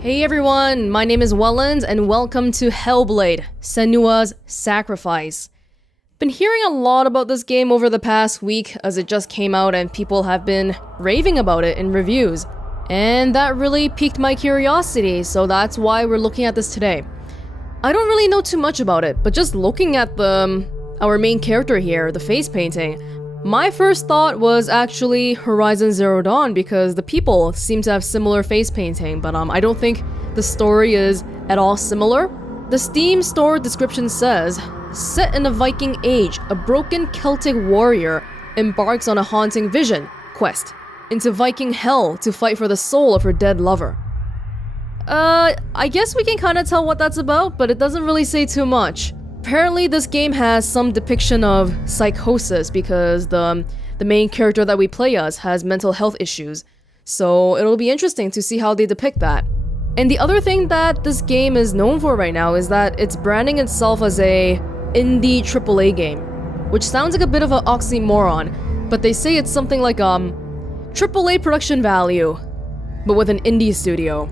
Hey everyone, my name is Welonz and welcome to Hellblade, Senua's Sacrifice. Been hearing a lot about this game over the past week as it just came out and people have been raving about it in reviews. And that really piqued my curiosity, so that's why we're looking at this today. I don't really know too much about it, but just looking at our main character here, the face painting, my first thought was actually Horizon Zero Dawn because the people seem to have similar face painting, but I don't think the story is at all similar. The Steam store description says, set in the Viking age, a broken Celtic warrior embarks on a haunting vision quest into Viking hell to fight for the soul of her dead lover. I guess we can kind of tell what that's about, but it doesn't really say too much. Apparently this game has some depiction of psychosis because the main character that we play as has mental health issues. So it'll be interesting to see how they depict that. And the other thing that this game is known for right now is that it's branding itself as a indie AAA game, which sounds like a bit of an oxymoron, but they say it's something like AAA production value, but with an indie studio.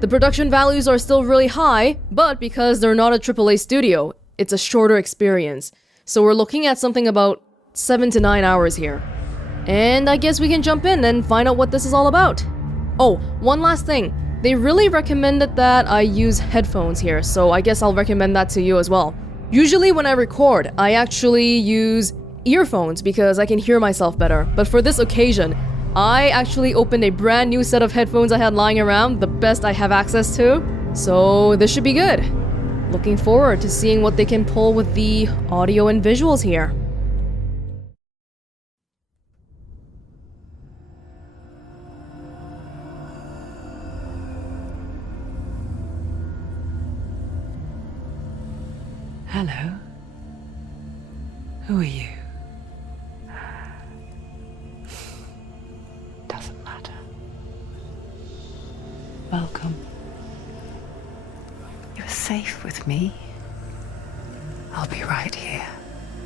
The production values are still really high, but because they're not a AAA studio, it's a shorter experience. So we're looking at something about 7 to 9 hours here. And I guess we can jump in and find out what this is all about. Oh, one last thing. They really recommended that I use headphones here, so I guess I'll recommend that to you as well. Usually when I record, I actually use earphones because I can hear myself better. But for this occasion, I actually opened a brand new set of headphones I had lying around, the best I have access to. So this should be good. Looking forward to seeing what they can pull with the audio and visuals here. Hello. Who are you? Doesn't matter. Welcome. You're safe with me. I'll be right here,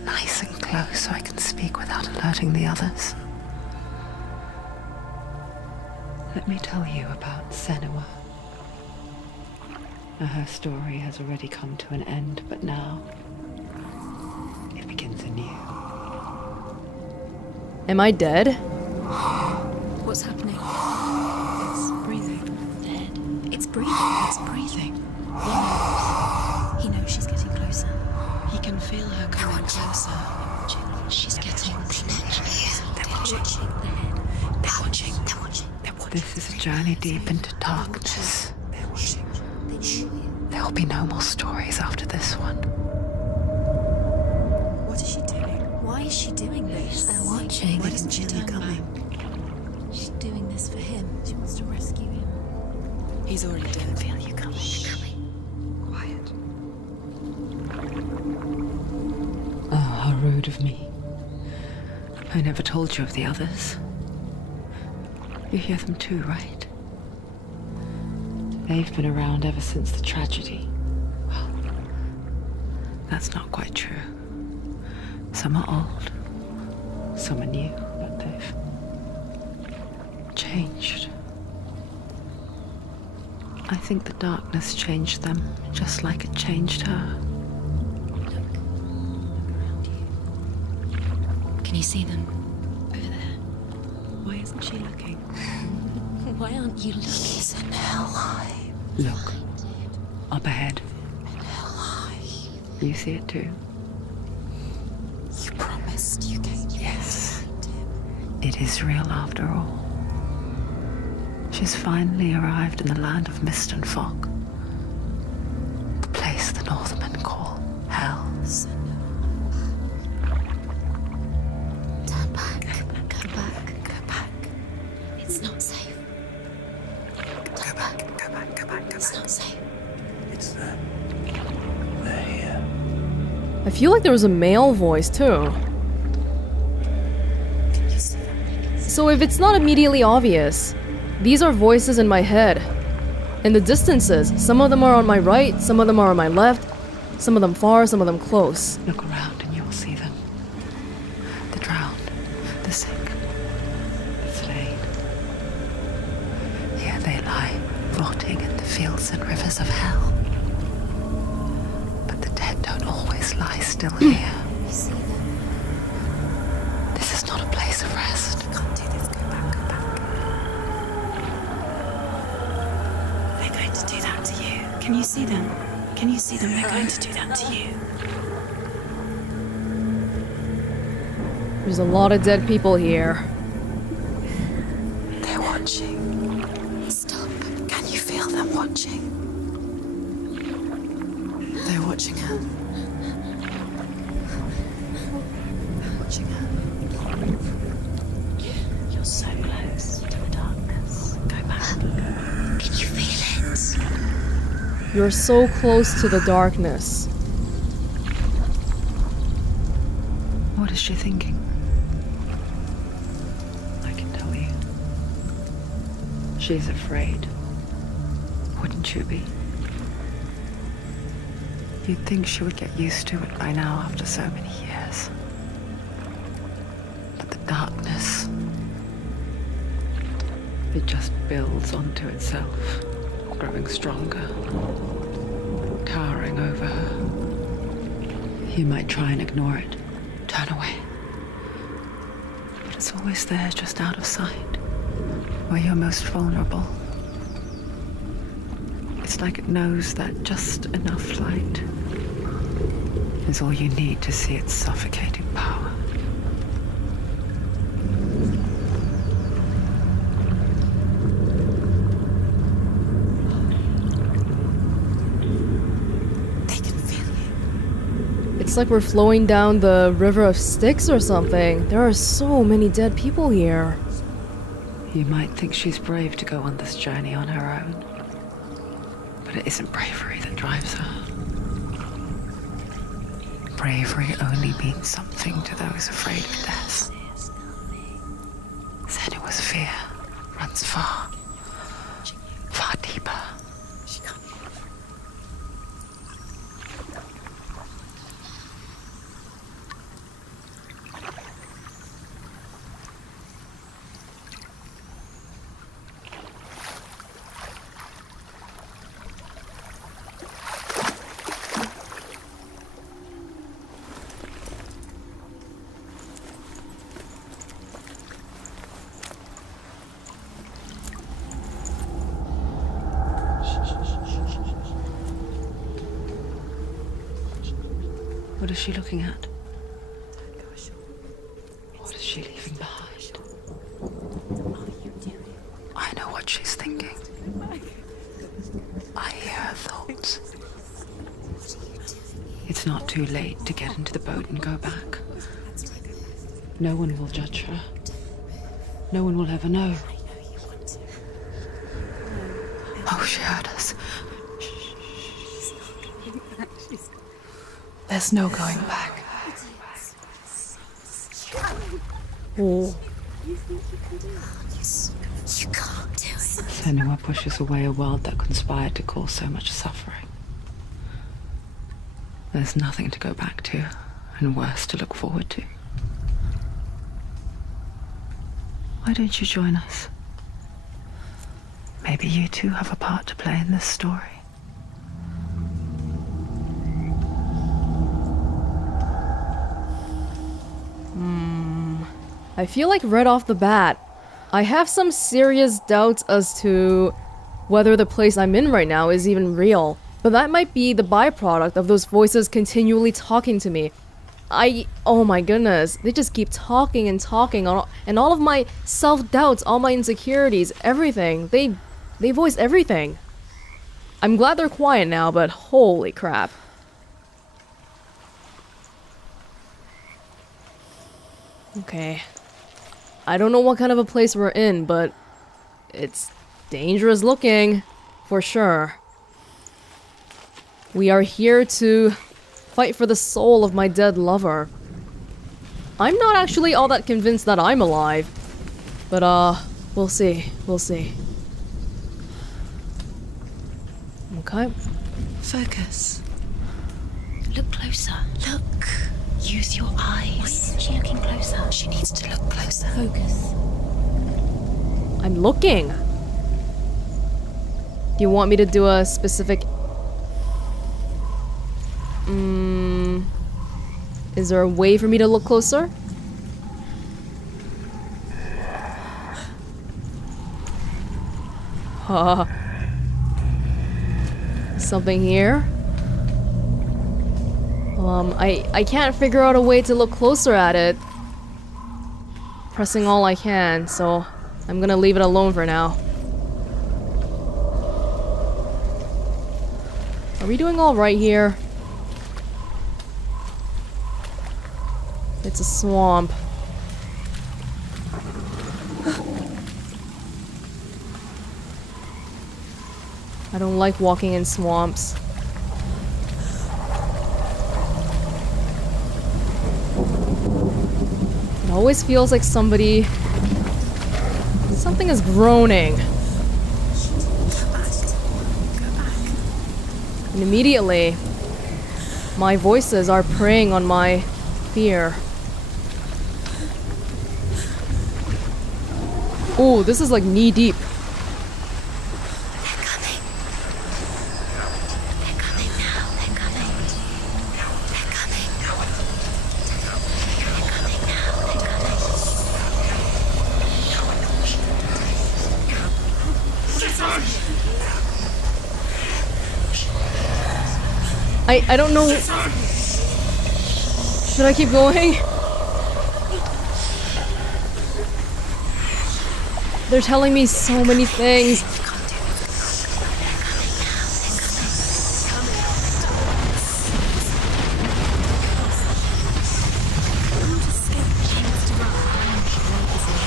nice and close so I can speak without alerting the others. Let me tell you about Senua. Now, her story has already come to an end, but now it begins anew. Am I dead? What's happening? It's breathing. Dead. It's breathing. It's breathing. He knows she's getting closer. He can feel her coming closer. She's getting closer. They're watching. They're watching. They're watching. This is a journey deep into darkness. They're watching. There'll be no more stories after this one. What is she doing? Why is she doing this? They're watching. Why doesn't she turn back? She's doing this for him. She wants to rescue him. He's already dead. I feel you coming. Quiet. Oh, how rude of me. I never told you of the others. You hear them too, right? They've been around ever since the tragedy. Well, that's not quite true. Some are old, some are new, but they've changed. I think the darkness changed them, just like it changed her. Can you see them? Over there. Why isn't she looking? Why aren't you looking? He's in Helheim. Look, up ahead. In Helheim. You see it too? You promised you came. Yes. It is real after all. She's finally arrived in the land of mist and fog. The place the Northmen call Hell. Turn back. Go back. Go back. It's not safe. Go back. It's not safe. It's them. They're here. I feel like there was a male voice too. So if it's not immediately obvious, these are voices in my head. And the distances, some of them are on my right, some of them are on my left, some of them far, some of them close. Look around and you'll see them. The drowned, the sick, the slain. Here they lie, rotting in the fields and rivers of hell. But the dead don't always lie still here. You see them? This is not a place of rest. You can't do this. Go back, go back. They're going to do that to you. Can you see them? Can you see them? They're going to do that to you. There's a lot of dead people here. They're watching. Stop. Can you feel them watching? They're watching her. They're watching her. You're so close to the darkness. Go back. Can you feel it? You're so close to the darkness. What is she thinking? I can tell you. She's afraid. Wouldn't you be? You'd think she would get used to it by now after so many years. But the darkness, it just builds onto itself, growing stronger, towering over her. You might try and ignore it, turn away. But it's always there, just out of sight, where you're most vulnerable. It's like it knows that just enough light is all you need to see its suffocating power. They can feel you. It's like we're flowing down the River of Styx or something. There are so many dead people here. You might think she's brave to go on this journey on her own. But it isn't bravery that drives her. Bravery only means something to those afraid of death. Senua's fear runs far, far deeper. She can't. What is she looking at? What is she leaving behind? I know what she's thinking. I hear her thoughts. It's not too late to get into the boat and go back. No one will judge her. No one will ever know. Oh, she heard us. There's no going back. Oh, You can't do it. Senua pushes away a world that conspired to cause so much suffering. There's nothing to go back to, and worse to look forward to. Why don't you join us? Maybe you too have a part to play in this story. I feel like right off the bat, I have some serious doubts as to whether the place I'm in right now is even real. But that might be the byproduct of those voices continually talking to me. Oh my goodness, they just keep talking and talking, and all of my self-doubts, all my insecurities, everything, they voice everything. I'm glad they're quiet now, but holy crap. Okay. I don't know what kind of a place we're in, but it's dangerous looking, for sure. We are here to fight for the soul of my dead lover. I'm not actually all that convinced that I'm alive, but we'll see, we'll see. Okay. Focus. Look closer. Look. Use your eyes. Why isn't she looking closer? She needs to look closer. Focus. I'm looking. Do you want me to do a specific... Is there a way for me to look closer? Something here? I can't figure out a way to look closer at it. Pressing all I can, so I'm gonna leave it alone for now. Are we doing all right here? It's a swamp. I don't like walking in swamps. It always feels like something is groaning. And immediately, my voices are preying on my fear. Oh, this is like knee deep. I don't know. Should I keep going? They're telling me so many things.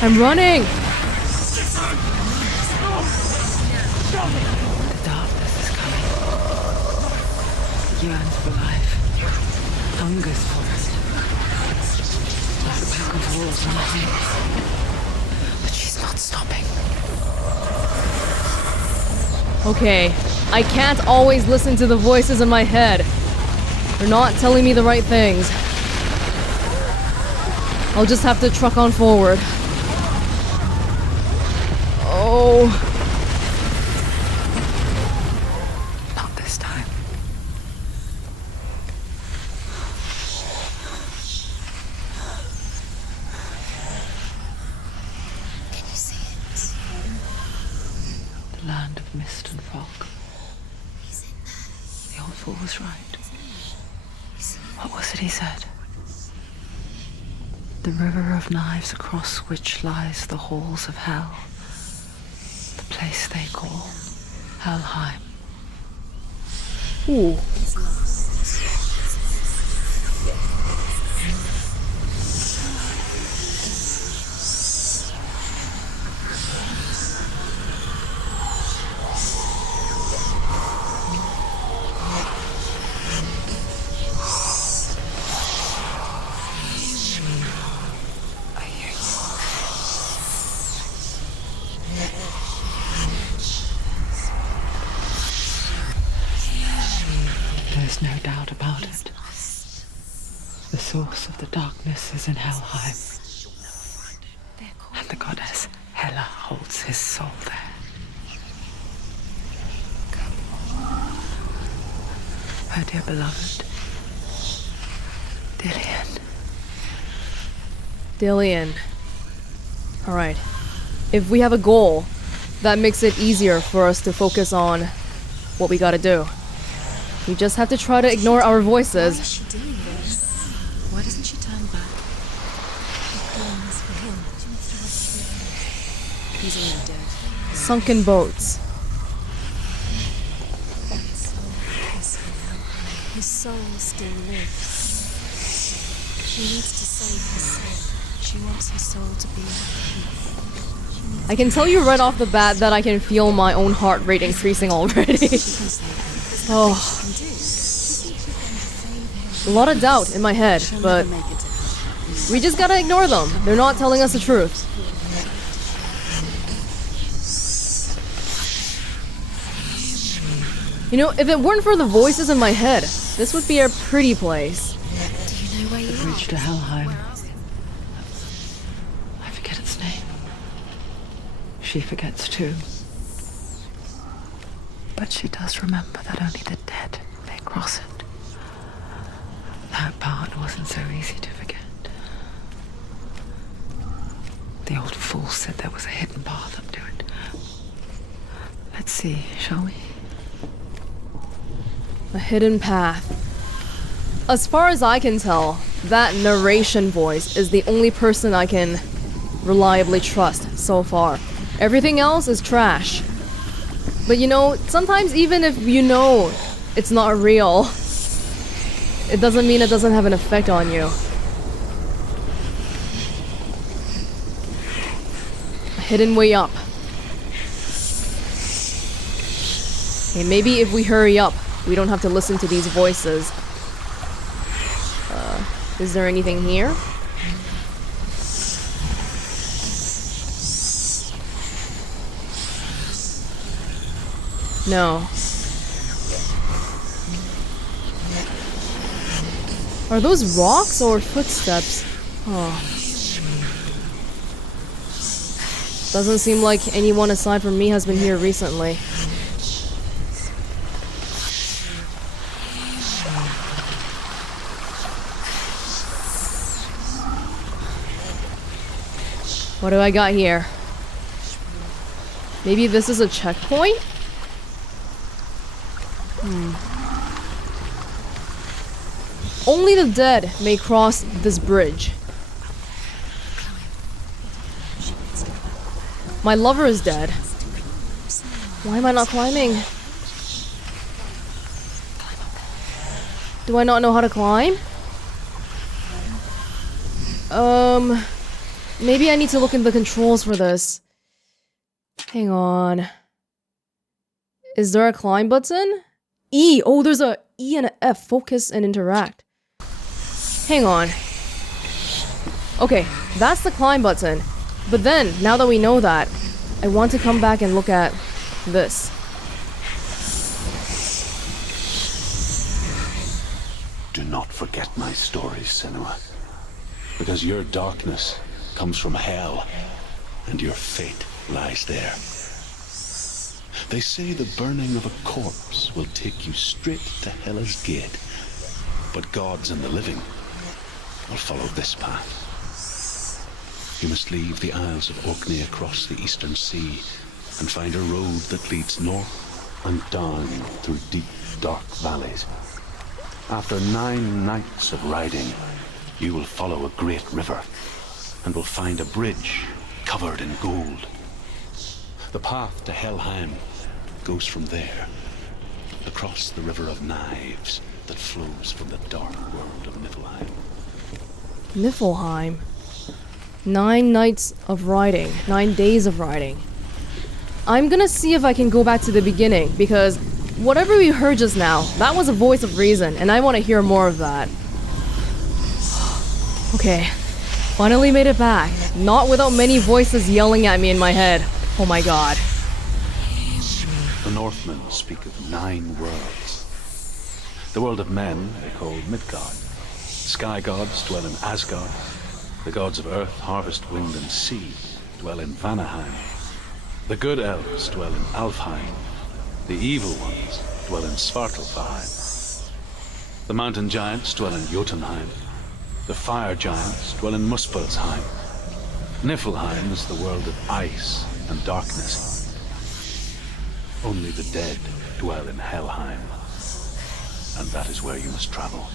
I'm running. Yearns for life, hungers for it, like a pack of wolves on her heels. But she's not stopping. Okay, I can't always listen to the voices in my head. They're not telling me the right things. I'll just have to truck on forward. Oh. Not this time. Land of mist and fog. The old fool was right. What was it he said? The river of knives across which lies the halls of hell. The place they call Helheim. Ooh. There's no doubt about it. The source of the darkness is in Helheim. And the goddess Hela holds his soul there. Her dear beloved, Dillion. Dillion. Alright. If we have a goal, that makes it easier for us to focus on what we gotta do. We just have to try to ignore our voices. Why is she doing this? Why doesn't she turn back? She's doing this for him. He's already dead. Sunken boats. His soul still lives. She needs to save her soul. She wants her soul to be I can tell you right off the bat that I can feel my own heart rate increasing already. Oh. A lot of doubt in my head, but we just gotta ignore them. They're not telling us the truth. You know, if it weren't for the voices in my head, this would be a pretty place. Do you know where you The are? bridge to Helheim. I forget its name. She forgets too. But she does remember that only the dead may cross it. That part wasn't so easy to forget. The old fool said there was a hidden path up to it. Let's see, shall we? A hidden path. As far as I can tell, that narration voice is the only person I can reliably trust so far. Everything else is trash. But you know, sometimes even if you know it's not real, it doesn't mean it doesn't have an effect on you. A hidden way up. Okay, maybe if we hurry up, we don't have to listen to these voices. Is there anything here? No. Are those rocks or footsteps? Oh. Doesn't seem like anyone aside from me has been here recently. What do I got here? Maybe this is a checkpoint? Only the dead may cross this bridge. My lover is dead. Why am I not climbing? Do I not know how to climb? Maybe I need to look in the controls for this. Hang on. Is there a climb button? E! Oh, there's a E and a F. Focus and interact. Hang on. Okay, that's the climb button. But then, now that we know that, I want to come back and look at this. Do not forget my stories, Senua. Because your darkness comes from hell, and your fate lies there. They say the burning of a corpse will take you straight to Hela's gate, but gods and the living will follow this path. You must leave the Isles of Orkney across the eastern sea and find a road that leads north and down through deep, dark valleys. After 9 nights of riding, you will follow a great river and will find a bridge covered in gold. The path to Helheim goes from there, across the river of knives that flows from the dark world of Niflheim. Niflheim? 9 nights of riding. 9 days of riding. I'm gonna see if I can go back to the beginning, because whatever we heard just now, that was a voice of reason, and I want to hear more of that. Okay. Finally made it back. Not without many voices yelling at me in my head. Oh my god. The Northmen speak of 9 worlds. The world of men they call Midgard. Sky gods dwell in Asgard. The gods of earth, harvest, wind, and sea dwell in Vanaheim. The good elves dwell in Alfheim. The evil ones dwell in Svartalfheim. The mountain giants dwell in Jotunheim. The fire giants dwell in Muspelheim. Niflheim is the world of ice and darkness. Only the dead dwell in Helheim. And that is where you must travel.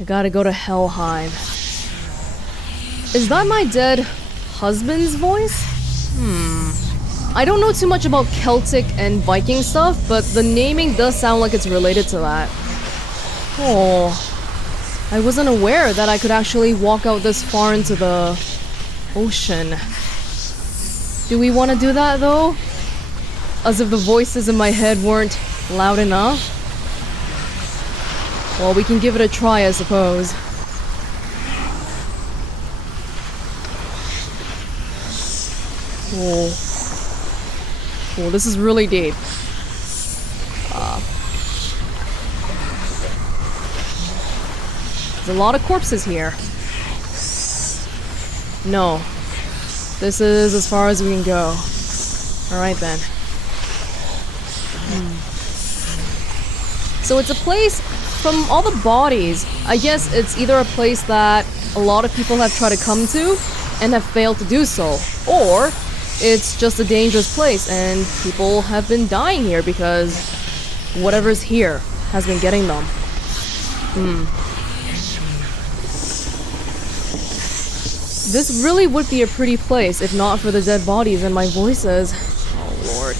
I gotta go to Helheim. Is that my dead husband's voice? I don't know too much about Celtic and Viking stuff, but the naming does sound like it's related to that. Oh, I wasn't aware that I could actually walk out this far into the ocean. Do we want to do that though? As if the voices in my head weren't loud enough? Well, we can give it a try, I suppose. Oh. Oh, this is really deep. There's a lot of corpses here. No. This is as far as we can go. Alright then. So it's a place, from all the bodies, I guess it's either a place that a lot of people have tried to come to and have failed to do so, or it's just a dangerous place and people have been dying here because whatever's here has been getting them. This really would be a pretty place if not for the dead bodies and my voices. Oh lord.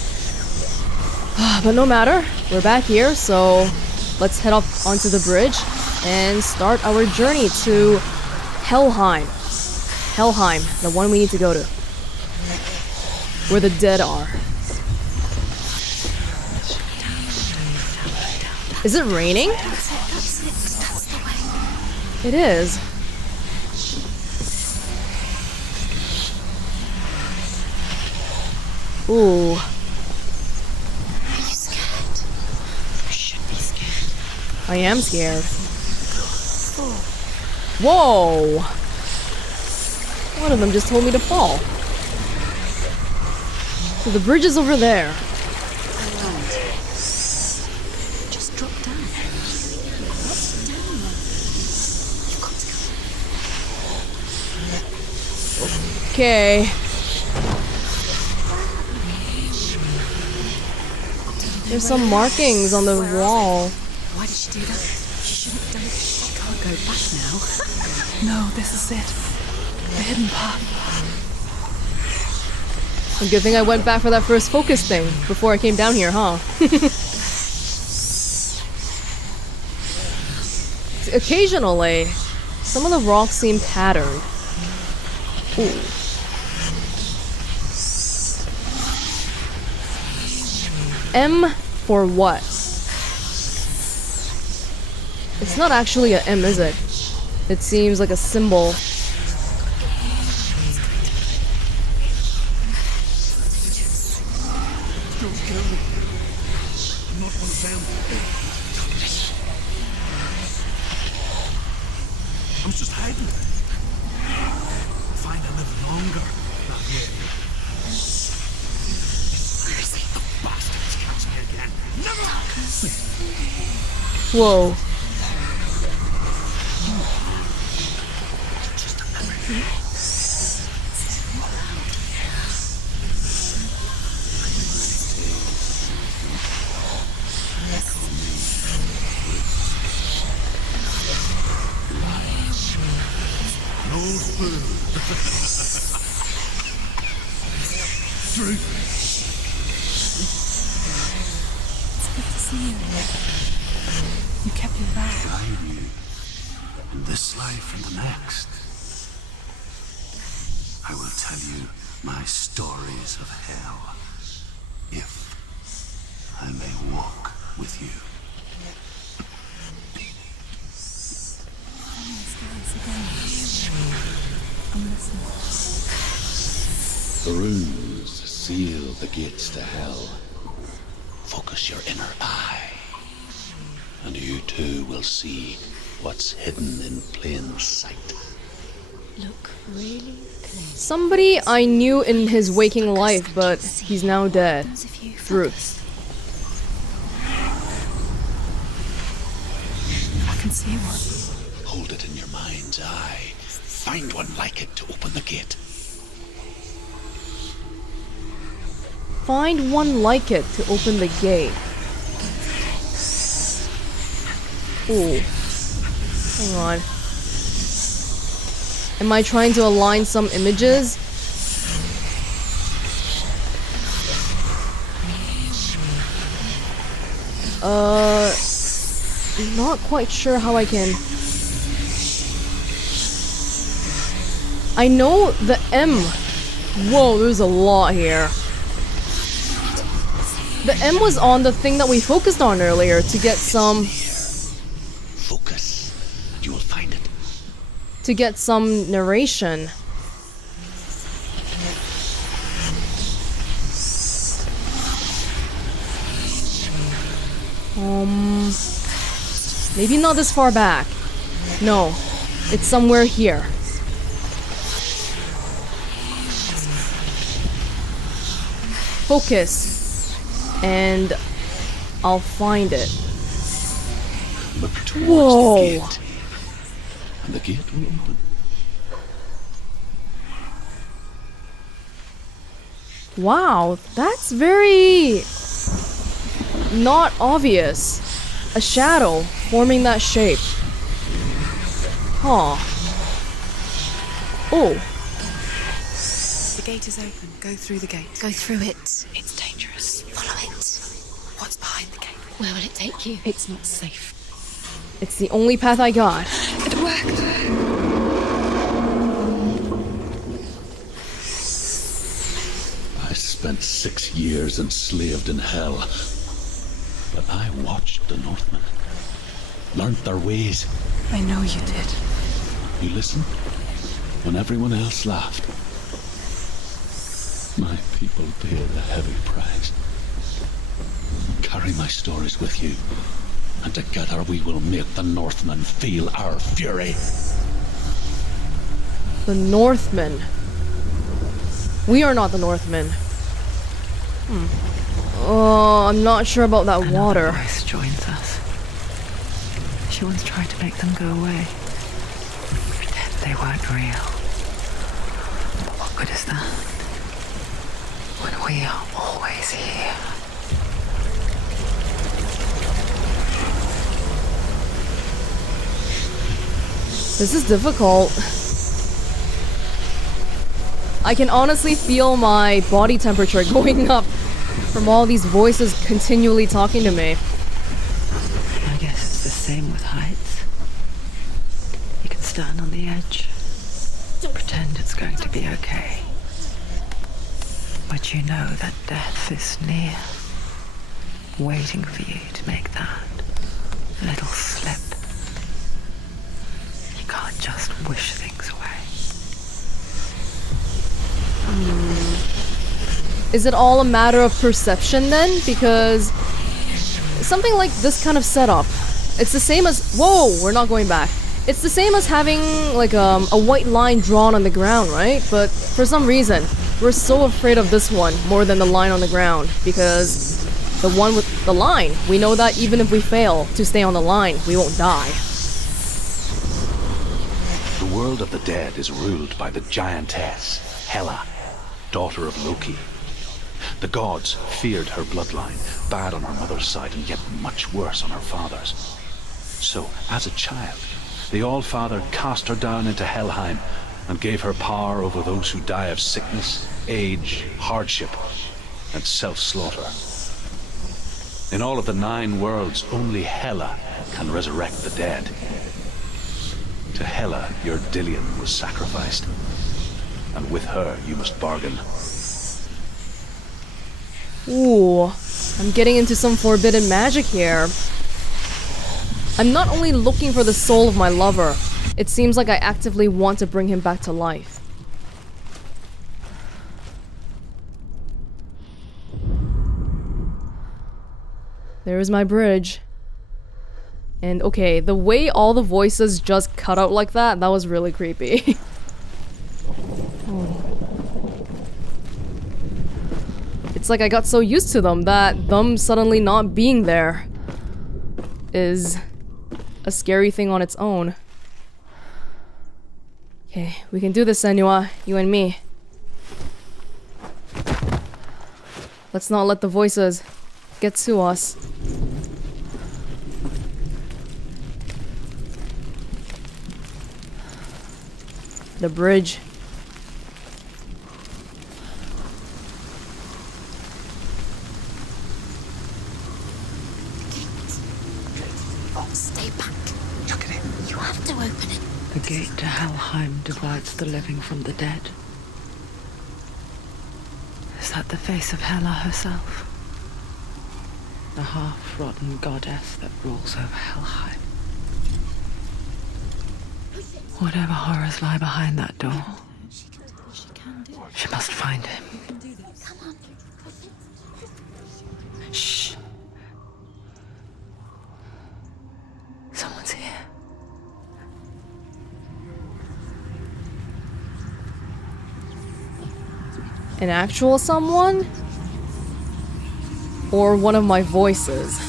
But no matter, we're back here, so let's head up onto the bridge and start our journey to Helheim. Helheim, the one we need to go to. Where the dead are. Is it raining? That's the way. It is. Ooh. Are you scared? You should be scared. I am scared. Whoa! One of them just told me to fall. So the bridge is over there. Just drop down. Drop down. You've got to go. Okay. There's some markings on the wall. Why did she do that? She shouldn't have done it. She can't go back now. No, this is it. The hidden path. A good thing I went back for that first focus thing before I came down here, huh? Occasionally, some of the rocks seem patterned. Ooh. M for what? It's not actually a M, is it? It seems like a symbol. I was just hiding. Find a little longer. Not here. The bastards catch me again. Never! Whoa. Just a memory. No food. Drink. It's good to see you. You kept your vow. Guide you in this life and the next. I will tell you my stories of hell, if I may walk with you. I'm listening. The runes seal the gates to hell. Focus your inner eye, and you too will see what's hidden in plain sight. Look really clean. Somebody I knew in his waking life, but he's now dead. As if you Ruth. I can see one. Hold it in your mind's eye. Find one like it to open the gate. Find one like it to open the gate. Ooh. Hang on. Am I trying to align some images? Not quite sure how I can. I know the M. Whoa, there's a lot here. The M was on the thing that we focused on earlier to get some. Focus, and you will find it. To get some narration. Maybe not this far back. No, it's somewhere here. Focus. And I'll find it. Look towards Whoa. the gate. And the gate will open. Wow, that's very not obvious. A shadow forming that shape. Huh. Oh, The gate is open. Go through the gate. Go through it. It's dangerous. Follow it. What's behind the gate? Where will it take you? It's not safe. it's the only path I got. It worked. I spent 6 years enslaved in hell. But I watched the Northmen. Learned their ways. I know you did. You listened when everyone else laughed. My people paid a heavy price. Carry my stories with you, and together we will make the Northmen feel our fury. The Northmen. We are not the Northmen. Oh, I'm not sure about that Another water. voice joins us. She once tried to make them go away. Pretend they weren't real. But what good is that? When we are always here. This is difficult. I can honestly feel my body temperature going up from all these voices continually talking to me. I guess it's the same with heights. You can stand on the edge, pretend it's going to be okay. But you know that death is near, waiting for you to make that little slip. You can't just wish things away. Is it all a matter of perception then? Because something like this kind of setup, it's the same as... Whoa, we're not going back. It's the same as having like a white line drawn on the ground, right? But for some reason, we're so afraid of this one more than the line on the ground. Because the one with the line, we know that even if we fail to stay on the line, we won't die. The world of the dead is ruled by the giantess, Hela, daughter of Loki. The gods feared her bloodline, bad on her mother's side and yet much worse on her father's. So, as a child, the All-Father cast her down into Helheim and gave her power over those who die of sickness, age, hardship, and self-slaughter. In all of the 9 worlds, only Hela can resurrect the dead. To Hela, your Dillion was sacrificed, and with her you must bargain. Ooh, I'm getting into some forbidden magic here. I'm not only looking for the soul of my lover, it seems like I actively want to bring him back to life. There is my bridge. And okay, the way all the voices just cut out like that, that was really creepy. It's like I got so used to them that them suddenly not being there is a scary thing on its own. Okay, we can do this, Senua, you and me. Let's not let the voices get to us. The bridge. Stay back. Look at it. You have to open it. The gate to Helheim divides the living from the dead. Is that the face of Hela herself? The half-rotten goddess that rules over Helheim. Whatever horrors lie behind that door, she must find him. Shh. Someone's here. An actual someone? Or one of my voices?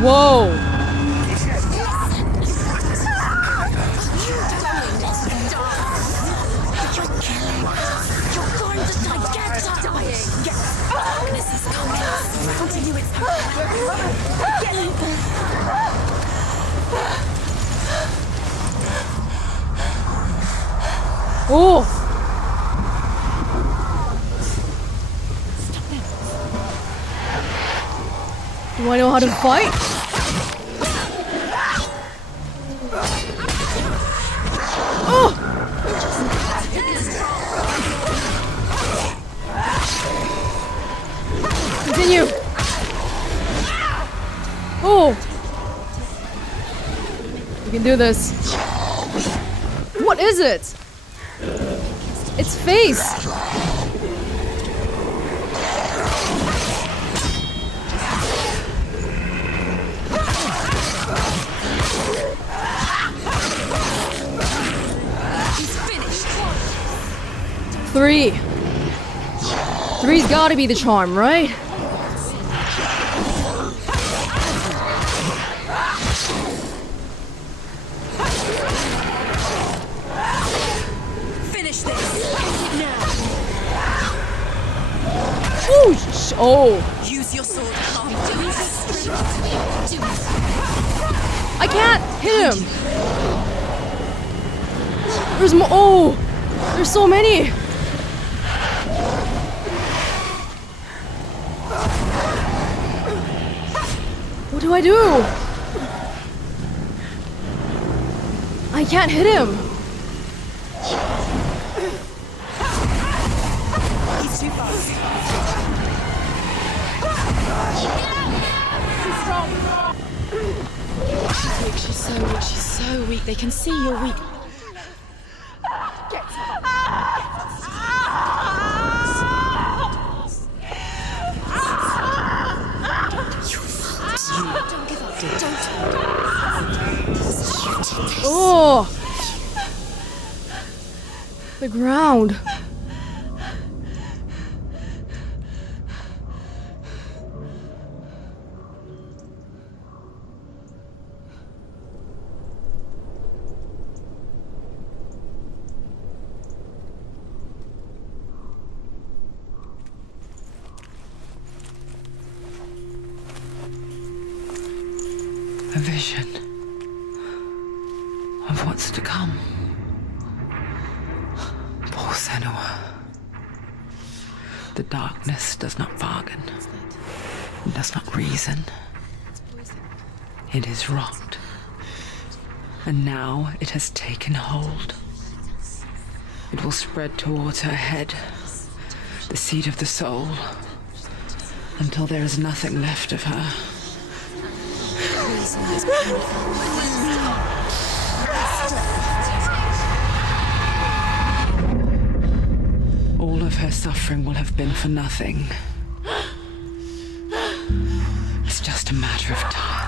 Whoa! Oh! Do I know how to fight? Oh! Continue. Oh! We can do this. What is it? Its face! Three. Three's gotta be the charm, right? Finish this now. Oh! Use your sword. Calm down. I can't hit him! There's more. Oh! There's so many! What do I do? I can't hit him! He's too fast. She's so weak. She's so weak. They can see you're weak. Oh! The ground. A vision of what's to come. Poor Senua. The darkness does not bargain. It does not reason. It is rot. And now it has taken hold. It will spread towards her head, the seat of the soul, until there is nothing left of her. All of her suffering will have been for nothing. It's just a matter of time.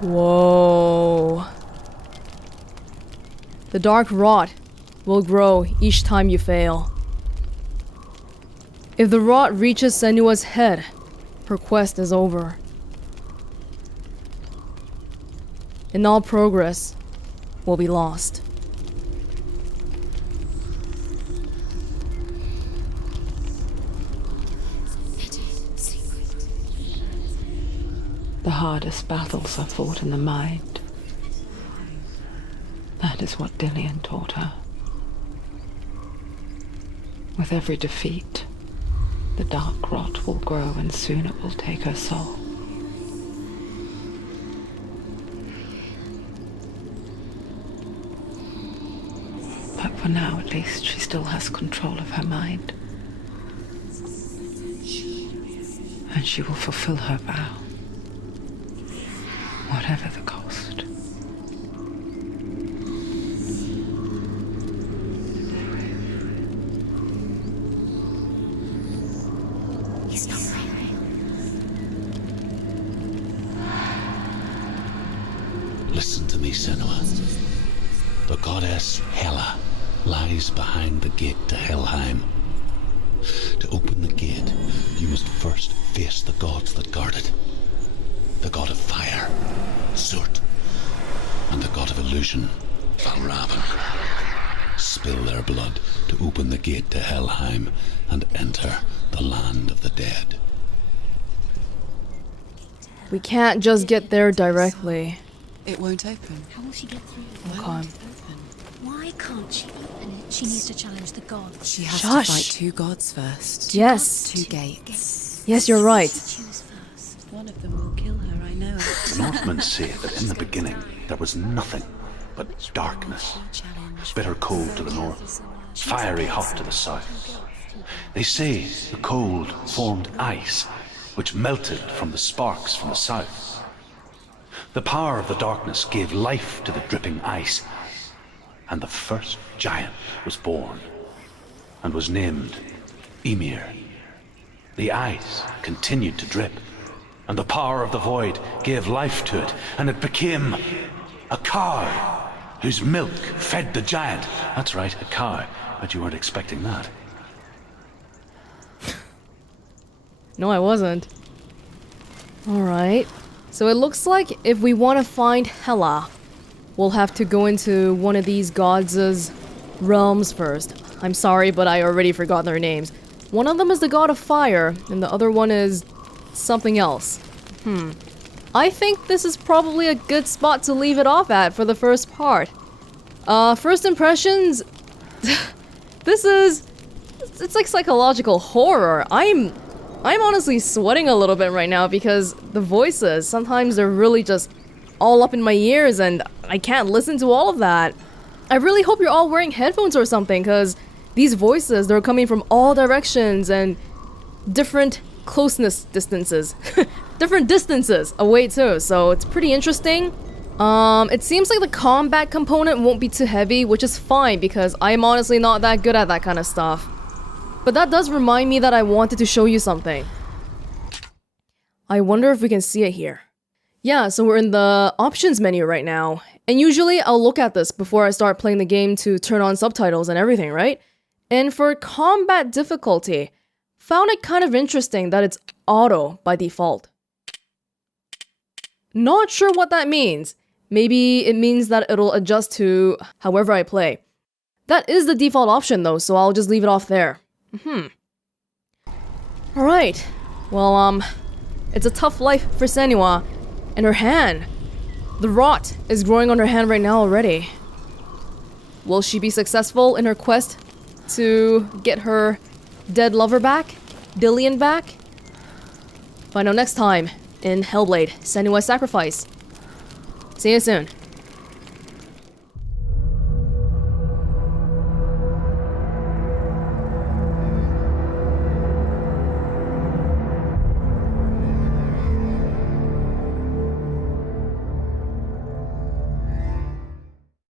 Whoa. The dark rot will grow each time you fail. If the rot reaches Senua's head, her quest is over. And all progress will be lost. The hardest battles are fought in the mind. That is what Dillion taught her. With every defeat, the dark rot will grow and soon it will take her soul. But for now, at least, she still has control of her mind. And she will fulfill her vow, whatever the cost. He's not right. Listen to me, Senua. The goddess Hela lies behind the gate to Helheim. To open the gate, you must first face the gods that guard it. The god of fire, Surt, and the god of illusion, Valravan. Spill their blood to open the gate to Helheim and enter the land of the dead. We can't just get there directly. It won't open. How will she get through? Okay. Why can't she open it? She needs to challenge the gods. She has Shush. to fight 2 gods first. Yes. 2 gates. Yes, you're right. Choose first. One of them will kill her, I know. The Northmen say that in the beginning there was nothing but darkness. Bitter cold to the north, fiery hot to the south. They say the cold formed ice, which melted from the sparks from the south. The power of the darkness gave life to the dripping ice, and the first giant was born, and was named Ymir. The ice continued to drip, and the power of the void gave life to it, and it became a cow, whose milk fed the giant. That's right, a cow. Bet you weren't expecting that. No, I wasn't. Alright. So it looks like if we want to find Hela, we'll have to go into one of these gods' realms first. I'm sorry, but I already forgot their names. One of them is the god of fire, and the other one is something else. I think this is probably a good spot to leave it off at for the first part. First impressions... It's like psychological horror. I'm honestly sweating a little bit right now because the voices, sometimes they're really just all up in my ears and I can't listen to all of that. I really hope you're all wearing headphones or something, because these voices, they're coming from all directions and different closeness distances. Different distances away too, so it's pretty interesting. It seems like the combat component won't be too heavy, which is fine because I'm honestly not that good at that kind of stuff. But that does remind me that I wanted to show you something. I wonder if we can see it here. Yeah, so we're in the options menu right now. And usually I'll look at this before I start playing the game to turn on subtitles and everything, right? And for combat difficulty, found it kind of interesting that it's auto by default. Not sure what that means. Maybe it means that it'll adjust to however I play. That is the default option though, so I'll just leave it off there. Alright. Well, it's a tough life for Senua. And her hand. The rot is growing on her hand right now already. Will she be successful in her quest to get her dead lover back? Dillion back? Find out next time in Hellblade: Senua's Sacrifice. See you soon.